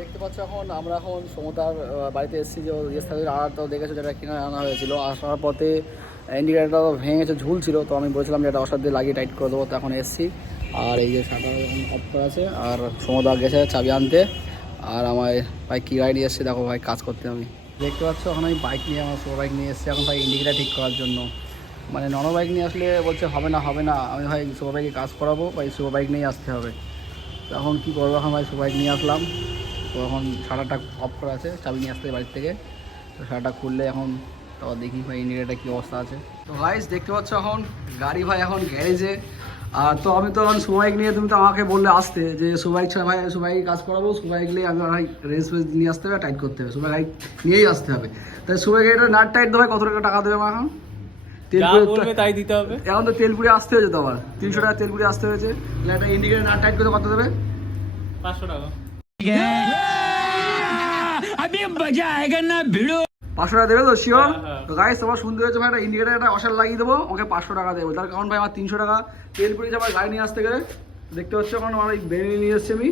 দেখতে পাচ্ছ আমরা এখন সমতার বাড়িতে এসেছি, যে রেস্তারের আড়াটা দেখেছো, যেটা কিনে আনা হয়েছিল। আসার পথে ইন্ডিকেটারটা ভেঙে গেছে, ঝুল ছিল, তো আমি বলেছিলাম যে এটা অসার দিয়ে লাগিয়ে টাইট করে দেবো। তো এখন এসেছি, আর এই যে শাটার এখন অফ করা আছে, আর সমতা গেছে চাবি আনতে। আর আমার ভাই কী গাড়ি নিয়ে এসছে দেখো ভাই, কাজ করতে আমি দেখতে পাচ্ছ। এখন আমি বাইক নিয়ে, আমার সুপার বাইক নিয়ে এসেছি এখন ভাই ইন্ডিকেটার ঠিক করার জন্য। মানে নন বাইক নিয়ে আসলে বলছে হবে না হবে না, আমি ভাই সুপার বাইকে কাজ করাবো, ভাই সুপার বাইক নিয়ে আসতে হবে। তো এখন কী করবো, এখন ভাই সুপার বাইক নিয়ে আসলাম। তো এখন শাটারটা অফ করা আছে, চাবি নিয়ে আসতে বাড়ির থেকে। তো শাটারটা খুললে এখন তারপর দেখি ভাই ইন্ডিকেটারটা কী অবস্থা আছে। তো গাইস দেখতে পাচ্ছ এখন গাড়ি ভাই এখন গ্যারেজে। আর তো আমি তো এখন সুবাইক নিয়ে, তুমি তো আমাকে বললে আসতে যে সুবাইক ছাড়া ভাই সুবাইকে কাজ করাবো, সুবাইক নিয়ে আমি ভাই রেস ফেস নিয়ে আসতে হবে, টাইট করতে হবে, সুবাই গাড়ি নিয়েই আসতে হবে। তাই সুবাইকে এটা নাট টাইট দেবে, কত টাকা দেবে আমার এখন? তেলপুরে তাই দিতে হবে। এখন তো তেলপুরে আসতে হয়েছে, তো আবার 300 টাকা তেলপুরে আসতে হয়েছে। একটা ইন্ডিকেটার নাট টাইট করতে কত দেবে? 500 টাকা। 500 টাকা দেবে তো শিওর? তো গাইস তোমার শুনতে হয়েছে ভাই, একটা ইন্ডিকেটার একটা অসার লাগিয়ে দেবো, ওকে 500 টাকা দেবো। তার কারণ ভাই আমার 300 টাকা তেল পুড়ে যাবে গাড়ি নিয়ে আসতে গেলে। দেখতে পাচ্ছ এখন আমার এই বেরিয়ে নিয়ে এসছি আমি,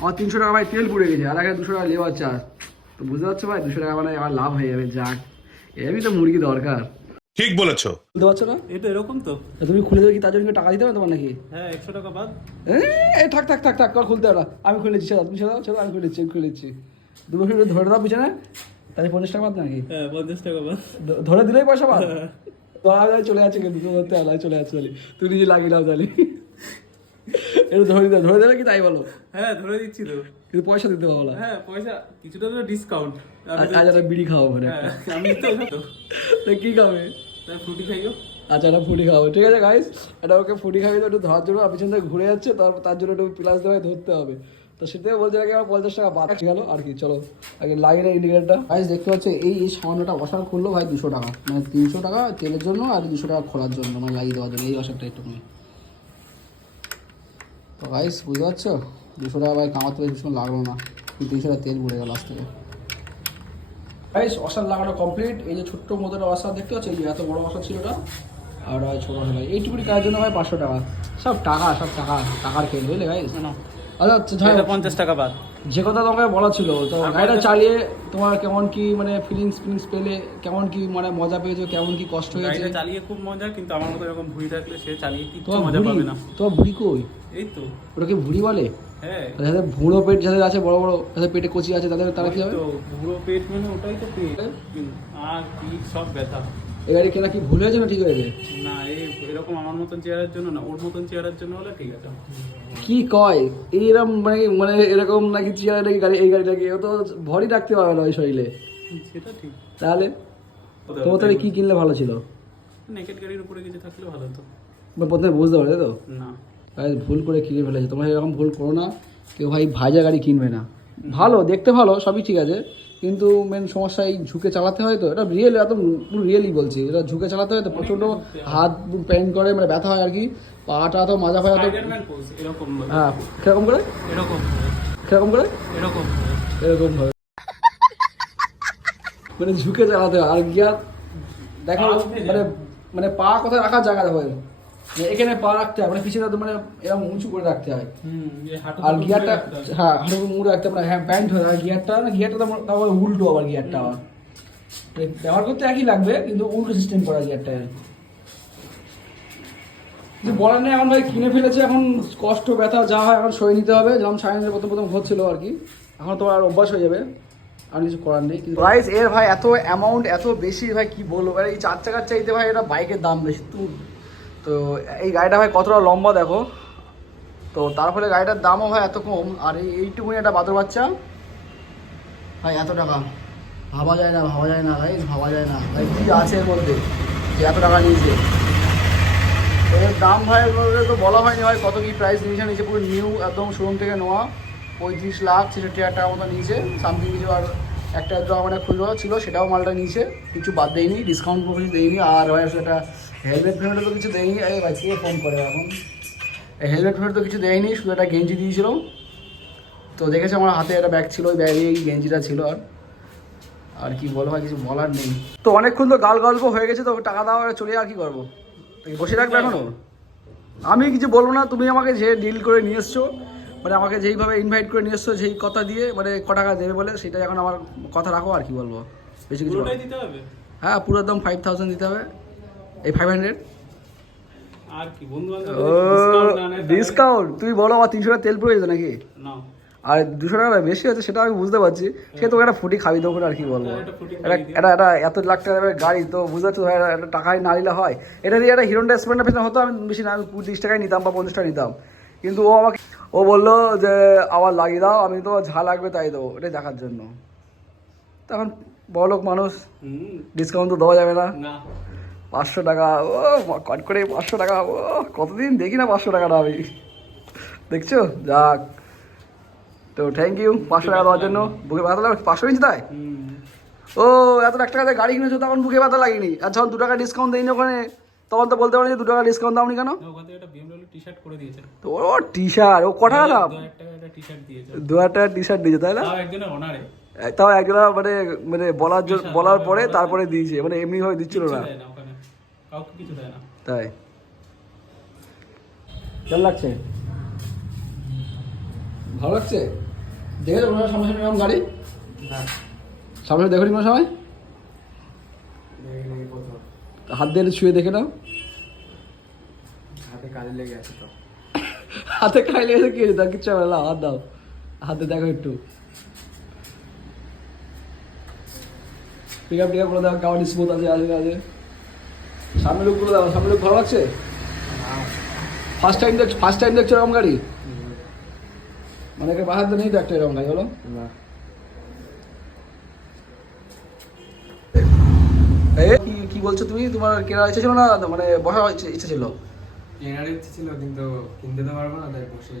আমার 300 টাকা ভাই তেল পুড়ে গেছে, আর এখানে 200 টাকা লেবার চার্জ। তো বুঝতে পারছো ভাই, 200 টাকা মানে আমার লাভ হয়ে যাবে। যাক, এমনি তো মুরগি দরকার। ঠিক বলেছো। বুঝতে পারছো না? এটা এরকম তো তুমি খুলে দেবে কি, তার জন্য টাকা দিতে হবে তোমার নাকি? হ্যাঁ 100 টাকা বাদ। এই থাক থাক থাক থাক, কর খুলতে হবে না, আমি খুলেছি, ছেড়ে তুমি ছেড়ে দাও, ছেড়ে আমি খুলেছি 2 বছর ধরে দাও পিছনে, তাহলে 50 টাকা বাদ নাকি? হ্যাঁ 50 টাকা বাদ। ধরে দিলেই পয়সা বাদ? তো আমি চলে যাচ্ছে, কিন্তু ধরতে আলাই চলে যাচ্ছে, তাহলে তুই নিজে লাগিয়ে দাও তাহলে। এটা ধরে দেবে কি তাই বলো? হ্যাঁ ধরে দিচ্ছি তো, কিন্তু পয়সা দিতে পারবো না। হ্যাঁ পয়সা কিছুটা তো ডিসকাউন্ট। আজ একটা বিড়ি খাওয়াবো মানে একটা। আমি তো কি খাবে? তাই ফ্রুটি খাইও। আচ্ছা একটা ফুটি খাওয়াবো, ঠিক আছে গাইস। এটা ওকে ফুটি খাইয়ে একটু ধরার জন্য পিছন থেকে ঘুরে যাচ্ছে, তার জন্য একটু প্লাস দেওয়ায় ধরতে হবে। তো সেটাই বলছে নাকি আমার 50 টাকা বাদ গেল আর কি। চলো আগে লাগিয়ে না ইন্ডিকেটারটা। গাইস দেখতে পাচ্ছ এই সামান্যটা অসার করলো ভাই 200 টাকা, মানে 300 টাকা তেলের জন্য আর 200 টাকা খোলার জন্য, মানে লাগিয়ে দেওয়ার জন্য এই অসারটা একটুখানি। তো গাইস বুঝতে পারছো, 200 টাকা ভাই কামাতে বেশি সময় লাগলো না, 300 টাকা তেল পড়ে গেল আজ থেকে। গাইস অসার লাগানো কমপ্লিট। এই যে ছোট্ট মতো অসার দেখতে পাচ্ছ, এই যে এত বড় অসার ছিল এটা, আর ছোট অসার এইটুকুনি কাজের জন্য ভাই 500 টাকা। সব টাকার খেল, বুঝলে গাইস? আচ্ছা 50 টাকা বাদ। যে কথা তোমাকে বলা ছিল, তো গাড়িটা চালিয়ে তোমার কেমন কি মানে ফিলিংস পেলে, কেমন কি মানে মজা পেয়েছো, কেমন কি কষ্ট হয়েছে? গাড়িটা চালিয়ে খুব মজা, কিন্তু আমার মতো এরকম ভুঁড়ি থাকলে সে চালিয়ে কি তোমার মজা পাবে না। তোমার ভুঁড়ি কই? এই তো ওটাকে ভুঁড়ি বলে? হ্যাঁ যাদের ভুঁড়ো পেট যাদের আছে, বড় বড় যাদের পেটে কচি আছে, তারা কি হবে? তো পুরো পেট মানে ওটাই তো পেট, আর কি সব ব্যথা। এই গাড়ি কেনা কি ভুল হয়েছে না ঠিক হয়েছে? না এরকম আমার মতন চেয়ারের জন্য না, ওর মতন চেয়ারের জন্য হলে ঠিক আছে। কি কয় এইরকম মানে এরকম নাকি চেয়ারে নাকি গাড়ি, এই গাড়িটাকে ও তো ভরই রাখতে পারবে না ওই শরীরে। সেটা ঠিক। তাহলে তোমার তাহলে কি কিনলে ভালো ছিল? নেকেট গাড়ির উপরে কিছু থাকলে ভালো হতো। প্রথমে বুঝতে পারে তো না ভুল করে কিনে ফেলেছে। তোমরা এরকম ভুল করো না, কেউ ভাই ভাইজা গাড়ি কিনবে না। ভালো দেখতে, ভালো সবই ঠিক আছে, কিন্তু মেন সমস্যা এই ঝুঁকে চালাতে হয়। তো এটা রিয়েল, একদম রিয়েলি বলছি, এটা ঝুঁকে চালাতে হয় তো প্রচণ্ড হাত পেন করে, মানে ব্যথা হয় আর কি, পাটা তো মাজা ফাজা তো। হ্যাঁ কিরকম করে? কিরকম করে? এরকম ভাবে মানে ঝুঁকে চালাতে হয়। আর গিয়ার দেখো মানে মানে পা কোথায় রাখার জায়গা দেখো, এখানে পা রাখতে হয়, মানে পিছনে মানে এরকম উঁচু করে রাখতে হয়। আর গিয়ারটা হ্যাঁ হাঁটু মুড়ে রাখতে হবে, হ্যাঁ প্যান্ট হয়। আর গিয়ারটা তো উল্টো, আবার গিয়ারটা আবার ব্যবহার করতে একই লাগবে, কিন্তু উল্টো সিস্টেম করা গিয়ারটা। কিন্তু বলার নেই, এখন ভাই কিনে ফেলেছে, এখন কষ্ট ব্যথা যা হয় এখন সয়ে নিতে হবে। যেমন সায়েন্সের প্রথম হচ্ছিল আর কি, এখন তোমার আর অভ্যাস হয়ে যাবে, আর কিছু করার নেই। কিন্তু প্রাইস এর ভাই এত অ্যামাউন্ট এত বেশি ভাই কি বলবো, ভাই এই 4 চাকার চাইতে ভাই এটা বাইকের দাম বেশি। তো এই গাড়িটা ভাই কতটা লম্বা দেখো, তো তার ফলে গাড়িটার দামও ভাই এত কম। আর এইটুকুনি একটা বাদর বাচ্চা ভাই এত টাকা, ভাবা যায় না ভাই, ভাবা যায় না ভাই কী আছে এর মধ্যে যে এত টাকা নিয়েছে। তো এর দাম ভাই তো বলা হয়নি ভাই কত কী প্রাইস নিয়েছে পুরো নিউ একদম শোরুম থেকে নেওয়া 35,66,000 টাকার মতো নিয়েছে সামথিং কিছু। আর একটা মানে খুচরো ছিল, সেটাও মালটা নিয়েছে, কিছু বাদ দেয়নি, ডিসকাউন্ট কিছু দেয়নি। আর ভাই একটা হেলমেট ফেলমেটও তো কিছু দেয়নি। এই ভাই কে ফোন করে এখন? হেলমেট ফেলমেট তো কিছু দেয়নি, শুধু একটা গেঞ্জি দিয়েছিল। তো দেখেছে আমার হাতে একটা ব্যাগ ছিল, ওই ব্যাগে এই গেঞ্জিটা ছিল। আর কি বলবো ভাই, কিছু বলার নেই। তো অনেকক্ষণ তো গল্প হয়ে গেছে, তো টাকা দেওয়া চলে আর কি করবো, বসে রাখবে এখনো? আমি কিছু বলবো না, তুমি আমাকে যে ডিল করে নিয়ে এসছো, মানে আমাকে যেইভাবে ইনভাইট করে নিয়ে এসছো যেই কথা দিয়ে মানে ক টাকা দেবে বলে সেটাই এখন আমার কথা রাখো আর কি বলবো, বেশি কিছু বলবো না। পুরোটাই দিতে হবে। হ্যাঁ পুরো একদম 5000 দিতে হবে, এই 500। আর কি বন্ধু বান্ধব ও ডিসকাউন্ট, তুমি বলো আমার 300 টাকা তেল পড়ে যেত নাকি? না, আর 200 টাকা বেশি আছে সেটা আমি বুঝতে পারছি, সে তোকে একটা ফুটি খাবি দেবো আর কি বলবো। একটা ফুটি এটা খাইয়ে দিও। এটা এটা এত লাখ টাকার গাড়ি তো বুঝতে পারছো, একটা টাকায় না নিলে হয়। এটা দিয়ে একটা হিরোন্ডা স্প্লেন্ডার পেছনে হতো আমি বেশি না, আমি 30 টাকায় নিতাম বা 50 টাকা নিতাম, কিন্তু ও আমাকে ও বললো যে আবার লাগিয়ে দাও, আমি তো যা লাগবে তাই দেবো, এটাই দেখার জন্য। তখন বড়লোক মানুষ, ডিসকাউন্ট তো দেওয়া যাবে না। না 500 টাকা, ও কট করে 500 টাকা, ও কতদিন দেখি না 500 টাকাটা আমি, দেখছো? যাক, তো থ্যাংক ইউ 500 টাকা দেওয়ার জন্য। বুকে ব্যথা লাগে 500 ইঞ্চি তাই? ও এত লাখ টাকা দিয়ে গাড়ি কিনেছো তখন বুকে ব্যথা লাগেনি, আর যখন 2 টাকা ডিসকাউন্ট দেয়নি ওখানে তখন তো বলতে পারি যে 2 টাকা ডিসকাউন্ট দাওনি কেন? ওখান থেকে একটা BMW টি-শার্ট করে দিয়েছে। তো ও টি শার্ট, ও কটা দাম? 2000 টাকা একটা টি-শার্ট দিয়েছে। 2000 টাকা টি শার্ট দিয়েছে তাই না? তাও একজনের অনারে। তাও একজন মানে মানে বলার পরে তারপরে দিয়েছে, মানে এমনি ভাবে দিচ্ছিল না। দেয় না ওখানে, কাউকে কিছু দেয় না। তাই কেমন লাগছে? ভালো লাগছে? দেখেছো কোনো সামনে সামনে এরকম গাড়ি? না সামনে দেখো কোনো সময়? হাত দিয়ে ছুঁয়ে দেখে নাও। হাতে কালি লেগে আছে তো। হাতে খাই লেগেছে কি হয়েছে? তার কিচ্ছু হবে না, হাত দাও, হাতে দেখো একটু। পিক আপ করে দাও, কেমন স্মুথ আছে আছে আছে। সামনে লুক করে দাও, সামনে লুক ভালো লাগছে? ফার্স্ট টাইম দেখছো এরকম গাড়ি? মানে বাহার তো নেই তো একটা এরকম গাড়ি, বলো? কি বলছো তুমি? তোমার কেনার ইচ্ছা ছিল না মানে বসার ইচ্ছা ছিল? কেনার ইচ্ছে ছিল কিন্তু কিনতে তো পারবো না, তাই বসে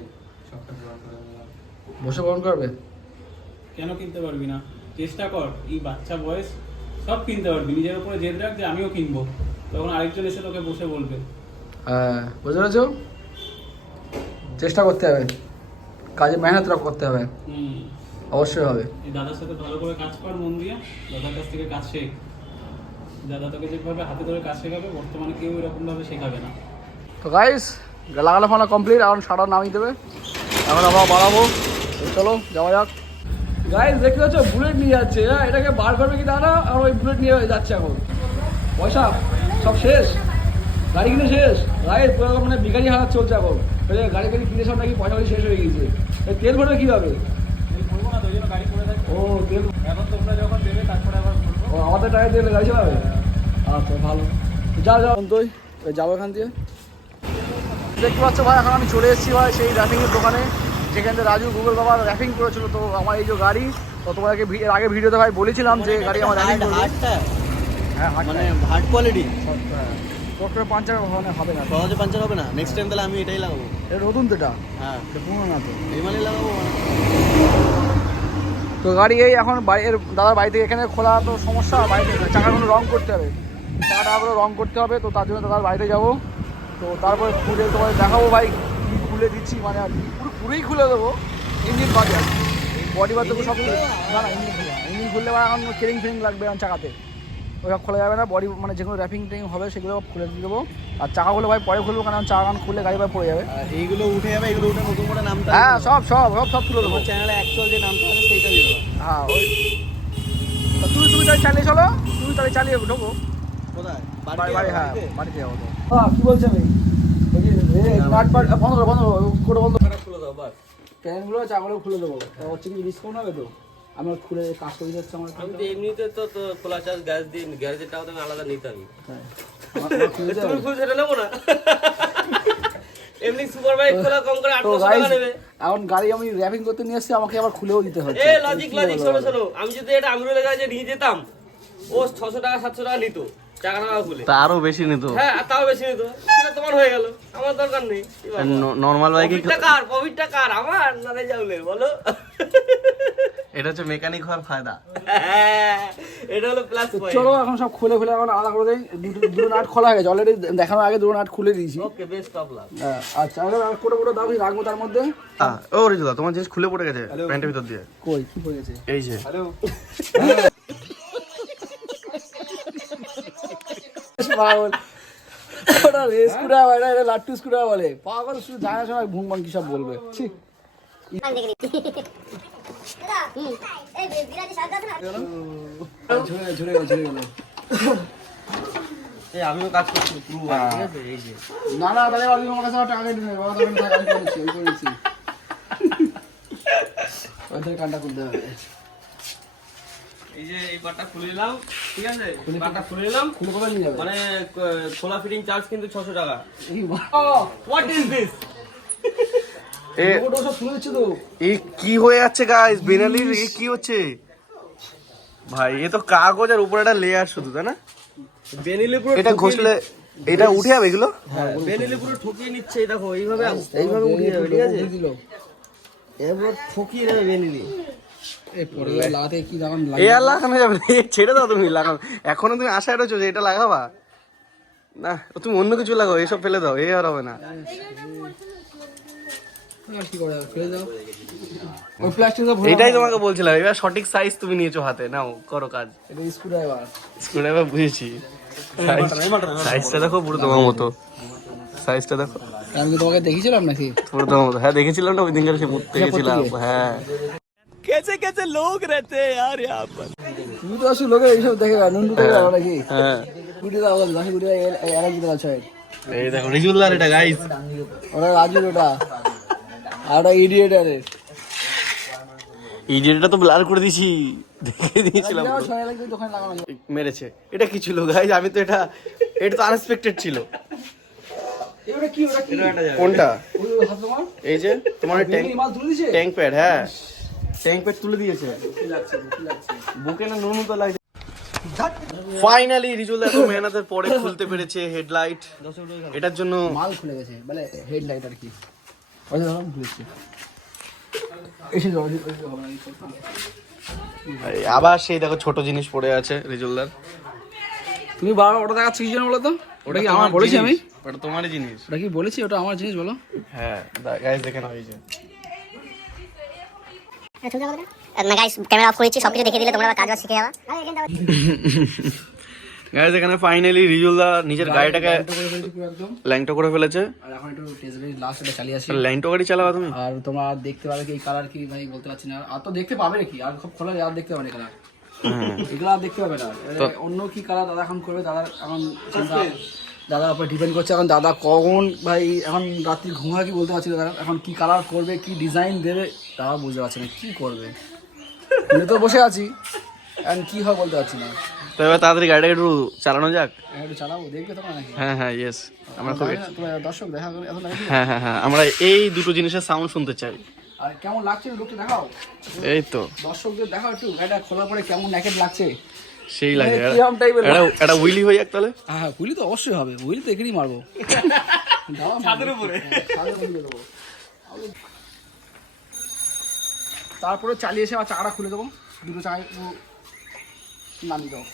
সবটা পূরণ করে নিলাম। বসে বরণ করবে? কেন কিনতে পারবি না? চেষ্টা কর, এই বাচ্চা বয়স সব কিনতে পারবি। নিজের উপরে জেদ রাখ যে আমিও কিনবো, তখন আরেকজন এসে তোকে বসে বলবে। হ্যাঁ বুঝতে পেরেছো? চেষ্টা করতে হবে, কাজে মেহনত করতে হবে, অবশ্যই হবে। এই দাদার সাথে ভালো করে কাজ কর মন দিয়ে, দাদার কাছ থেকে কাজ শেখ। দাদা তোকে যেভাবে হাতে ধরে কাজ শেখাবে বর্তমানে কেউ এরকম ভাবে শেখাবে না। তো গাইস লাগানো ফানা কমপ্লিট, এখন সারা নামিয়ে দেবে, এখন আমরা বাড়াবো। চলো যাওয়া যাক। গাইস দেখতে পাচ্ছ বুলেট নিয়ে যাচ্ছে, হ্যাঁ এটাকে বার করবে কি দাদা, আর ওই বুলেট নিয়ে যাচ্ছে এখন। পয়সা সব শেষ, গাড়ি কিনে শেষ। গাইস পুরো মানে ভিখারি হাত চলছে এখন, গাড়ি কিনে সব নাকি পয়সা শেষ হয়ে গেছে। তেল ভরবে কীভাবে? বলবো না, তো ওই জন্য গাড়ি করে থাকবো। ও তেল, এখন তোমরা যখন দেবে তারপরে আবার বলবো। ও আমাদের টাকা দিয়ে গাড়ি চালাবে? আচ্ছা ভালো, যাও যাও তুই যাবো এখান দিয়ে। দেখতে পাচ্ছ ভাই এখন আমি চলে এসেছি ভাই সেই র্যাপিংয়ের দোকানে, যেখান থেকে রাজু গুগল বাবা র্যাপিং করেছিল। তো আমার এই যে গাড়ি, তো তোমাদেরকে এর আগে ভিডিওতে ভাই বলেছিলাম যে গাড়ি আমার র্যাপিং করবে। হ্যাঁ মানে হার্ড কোয়ালিটি ডক্টর পাঞ্চার ওখানে হবে না, সহজে পাঞ্চার হবে না। নেক্সট টাইম তাহলে আমি এটাই লাগাবো। এটা নতুন তো, এটা হ্যাঁ পুরোনো না তো। এই মানে লাগাবো মানে। তো গাড়ি এই এখন বাইরের দাদার বাড়ি থেকে এখানে খোলা তো সমস্যা, বাড়িতে চাকাগুলো রং করতে হবে, চাকাটাগুলো রং করতে হবে। তো তার জন্য দাদার বাড়িতে যাবো, তো তারপরে খুলে তোমাদের দেখাবো ভাই কী খুলে দিচ্ছি, মানে আর পুরোই খুলে দেবো। ইঞ্জিন বাজার বডি বাদ দেবো সব, না না ইঞ্জিন খুললে এখন কেরিং ফেরিং লাগবে এখন চাকাতে, ওইসব খোলা যাবে না। বডি মানে যেগুলো র্যাপিং টেপিং হবে সেগুলো খুলে দিয়ে দেবো, আর চাকাগুলো ভাই পরে খুলবো, কারণ চাকা খুললে গাড়ি ভাই পড়ে যাবে। আর এইগুলো উঠে যাবে, এগুলো উঠে নতুন করে নামটা হ্যাঁ সব সব সব সব তুলে দেবো। তোমার চ্যানেলে অ্যাকচুয়াল যে নামটা আছে সেইটা দিয়ে দেবো। হ্যাঁ ওই তুমি তাহলে চালিয়ে চলো, তুমি তাহলে চালিয়ে ঢোকো কোথায়? বাড়ি। হ্যাঁ বাড়িতে যাবো তো। হ্যাঁ কী বলছে আমি বন্ধ করে বন্ধ খুলে দাও বাস। প্যান্টগুলো চাকাগুলো খুলে দেবো, হচ্ছে কি ডিসকাউন্ট হবে তো? আমি খুলে কাজ করে যাচ্ছি আমার। আমি তো এমনিতে তো খোলা চার্জ গ্যাস দিয়ে গ্যারেজের টাকা তো আমি আলাদা নিতে আমি। তুমি ফুল সেটা নেবো না। এমনি সুপার বাইক খোলা কম করে 800 টাকা নেবে। এখন গাড়ি আমি র্যাপিং করতে নিয়ে এসেছি, আমাকে আবার খুলেও দিতে হচ্ছে। এ লজিক শোনো, আমি যদি এটা আমিরুল গাড়িতে নিয়ে যেতাম, ও 600 টাকা 700 টাকা নিত চাকা টাকা খুলে। তা আরো বেশি নিত। হ্যাঁ আর তাও বেশি নিত, সেটা তোমার হয়ে গেল, আমার দরকার নেই। নরমাল বাইকে প্রফিটটা কার আমার না রে যাউলের বলো? এটা হচ্ছে মেকানিক হওয়ার ফায়দা। হ্যাঁ, এটা হলো প্লাস পয়েন্ট। চলো এখন সব খুলে এখন আলাদা করে দেই। দুটো নাট খোলা হয়ে গেছে অলরেডি, দেখানোর আগে দুটো নাট খুলে দিয়েছি। ওকে বেস্ট অফ লাক। আচ্ছা আর কোটো দাও, রাখবো তার মধ্যে। ও রিজুদা তোমার জিনিস খুলে পড়ে গেছে প্যান্টের ভিতর দিয়ে। কই কি পড়ে গেছে? এই যে পাগল, ওটা রেস স্কুটার, এটা লাট্টু স্কুটার বলে। পাগল শুধু জানা শোনা ঘুম কি সব বলবে। ঠিক ঝরে গেল এই আমিও কাজ করছি পুরো বাড়ি, ঠিক আছে এই যে না তাহলে আমি আমার কাছে টাকা দিয়ে নেবে বাবা আমি করেছি ওদের কান্টা করতে হবে এই যে এই পাটটা খুলে নিলাম, ঠিক আছে পাটটা খুলে নিলাম, খুলে কবে নিয়ে যাবে মানে খোলা ফিটিং চার্জ কিন্তু 600 টাকা। এই হোয়াট ইজ দিস? এ ওটা সব তুলে দিচ্ছে তো এ কি হয়ে যাচ্ছে গাইস, বেনালির এ কি হচ্ছে ভাই? এ তো কাগজ আর উপরে একটা লেয়ার শুধু, তাই না? বেনিলে পুরো এটা ঘষলে এটা উঠে যাবে এগুলো? বেনিলে পুরো ঠকিয়ে নিচ্ছে, এই দেখো এইভাবে উঠিয়ে যাবে, ঠিক আছে দিল এবার ঠকিয়ে নেবে বেনিলে। এই পরে লাগাতে কি লাগান এ আর লাগানো যাবে না, এ ছেড়ে দাও তুমি লাগাও। এখনো তুমি আশায় রয়েছো যে এটা লাগাবা না, তুমি অন্য কিছু লাগাও, এসব ফেলে দাও, এ আর হবে না। কি করে ফেলে দাও ওই প্লাস্টিক এটাই তোমাকে বলছিলাম, এবার সঠিক সাইজ তুমি নিয়েছো হাতে, নাও করো কাজ। এটা স্ক্রুড্রাইভার স্ক্রুড্রাইভার বুঝেছি, সাইজটা দেখো পুরো তোমার মতো, সাইজটা দেখো আমি কি তোমাকে দেখিয়েছিলাম নাকি পুরো তোমার মতো। হ্যাঁ দেখেছিলাম না, ওই দিনকার সে পড়তে গেছিলাম। হ্যাঁ তুমি তো আসলে লোকের এইসব দেখে নুনটু দেখে যাবো নাকি হ্যাঁ কুড়ি দাও বাকি কুড়ি এক দিতে আছে এই দেখো রিজুল্লার এটা গাইস, ওটা রাজুর ওটা আর ওটা ইডিয়েটারের ইডিয়েটটা তো ব্লার করে দিয়েছি, দেখে দিয়েছিলাম দোকানে লাগানো মেরেছে। এটা কি ছিল গাইস? আমি তো এটা তো আনএক্সপেক্টেড ছিল। ওটা কি ওটা কি কোনটা? ওই হাত তোমার এই যে তোমার ট্যাঙ্ক মাল তুলে দিয়েছে ট্যাঙ্ক প্যাড, হ্যাঁ ট্যাঙ্ক প্যাড তুলে দিয়েছে। কি লাগছে বুকে না নুন তো লাগছে। ফাইনালি রিজুল্লা এত মেহনতের পরে খুলতে পেরেছে হেডলাইট। এটার জন্য মাল খুলে গেছে মানে হেডলাইট আর কি ওই যে ধরুন খুলেছে এসে যাও আবার সেই দেখো ছোট জিনিস পড়ে আছে রিজুল্লার। তুমি বারবার ওটা দেখাচ্ছ কি জন্য বলো তো ওটা কি আমার বলেছি আমি ওটা তোমারই জিনিস। ওটা কি বলেছি ওটা আমার জিনিস বলো হ্যাঁ গাইস দেখেন ওই যে না গাইস ক্যামেরা অফ করেছি সবকিছু দেখে দিলে তোমরা আবার কাজ বাজ শিখে যাবা গাইস এখানে ফাইনালি রিজুল্লা নিজের গাড়িটাকে একদম ল্যাংটো করে ফেলেছে। আর এখন একটু টেজরি লাস্ট এটা চালিয়ে আসি ল্যাংটো গাড়ি চালাবা তুমি? আর তোমরা দেখতে পাবে কি এই কালার কি ভাই বলতে পারছি না আর তো দেখতে পাবে নাকি আর খুব খোলা আর দেখতে পাবে না কালার এগুলো আর দেখতে পাবে না অন্য কি কালার দাদা এখন করবে দাদার এখন দাদার উপর ডিপেন্ড করছে এখন দাদা কখন ভাই এখন রাত্রি ঘুমা কি বলতে পারছি না দাদা এখন কি কালার করবে কি ডিজাইন দেবে দাদা বুঝতে পারছে না কি করবে আমি তো বসে আছি এখন কি হয় বলতে পারছি না তো এবার তাড়াতাড়ি গাড়িটাকে একটু চালানো যাক। একটু চালাবো দেখবে তোমরা নাকি হ্যাঁ ইয়েস আমরা খুব তোমার দর্শক দেখা করে এত লাগে হ্যাঁ আমরা এই দুটো জিনিসের সাউন্ড শুনতে চাই। আর কেমন লাগছে লোকটা দেখাও এই তো দর্শকদের দেখাও একটু গাড়িটা খোলার পরে কেমন ন্যাকেট লাগছে সেই লাগে। কিরম টাইপের একটা উইলি হয়ে যাক তাহলে। হ্যাঁ হুইলি তো অবশ্যই হবে হুইলি তো এখানেই মারবো ছাদের উপরে দেবো তারপরে চালিয়ে এসে আবার চাকাটা খুলে দেবো দুটো চাকা একটু নামিয়ে দেবো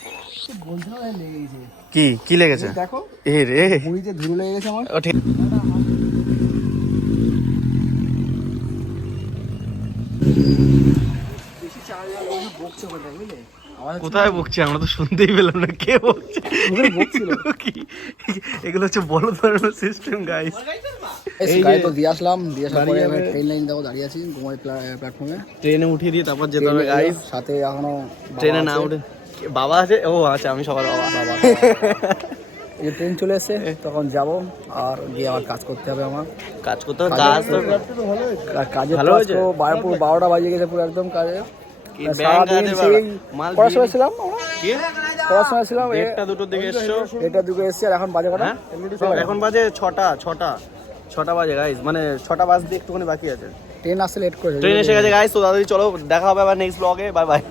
বলতে লেগে গেছে কি লেগেছে? দেখো এ রে হুইলিতে ধুলো লেগে গেছে আমার ও ঠিক বেশি চার্জ বকছে ওটা বুঝলে কোথায় বকছে? আমরা তো শুনতেই পেলাম না কে বকছে। বকছিল কি এগুলো হচ্ছে বড় ধরনের সিস্টেম গাইস। এই গাড়ি তো দিয়ে আসলাম দিয়ে আসার পরে আমি ট্রেন লাইন দেখো দাঁড়িয়ে আছি ঘুমাই প্ল্যাটফর্মে ট্রেনে উঠিয়ে দিয়ে তারপর যেতে হবে গাইস। সাথে এখনো ট্রেনে না উঠে বাবা আছে? ও আচ্ছা আমি সবার বাবা। এই ট্রেন চলে এসেছে তখন যাব আর গিয়ে আবার কাজ করতে হবে আমার কাজ করতে হবে। কাজ তো কাজে ভালো ভালো হয়েছে? হয়েছে পুরো 12টা বাজে গেছে পুরো একদম কাজে কি ব্যাংক আছে বাবা মাল পড়াশোনা ছিলাম কি পড়াশোনা ছিলাম একটা দুটোর দিকে এসছো? এটা দুটো এসেছে আর এখন বাজে কটা এখন বাজে 6টা বাজে গাইস, মানে 6টা বাজতে একটুখানি বাকি আছে। ট্রেন আসতে লেট করেছে ট্রেন এসে গেছে গাইস, তো তাড়াতাড়ি চলো দেখা হবে আবার নেক্সট ব্লগে। Bye bye.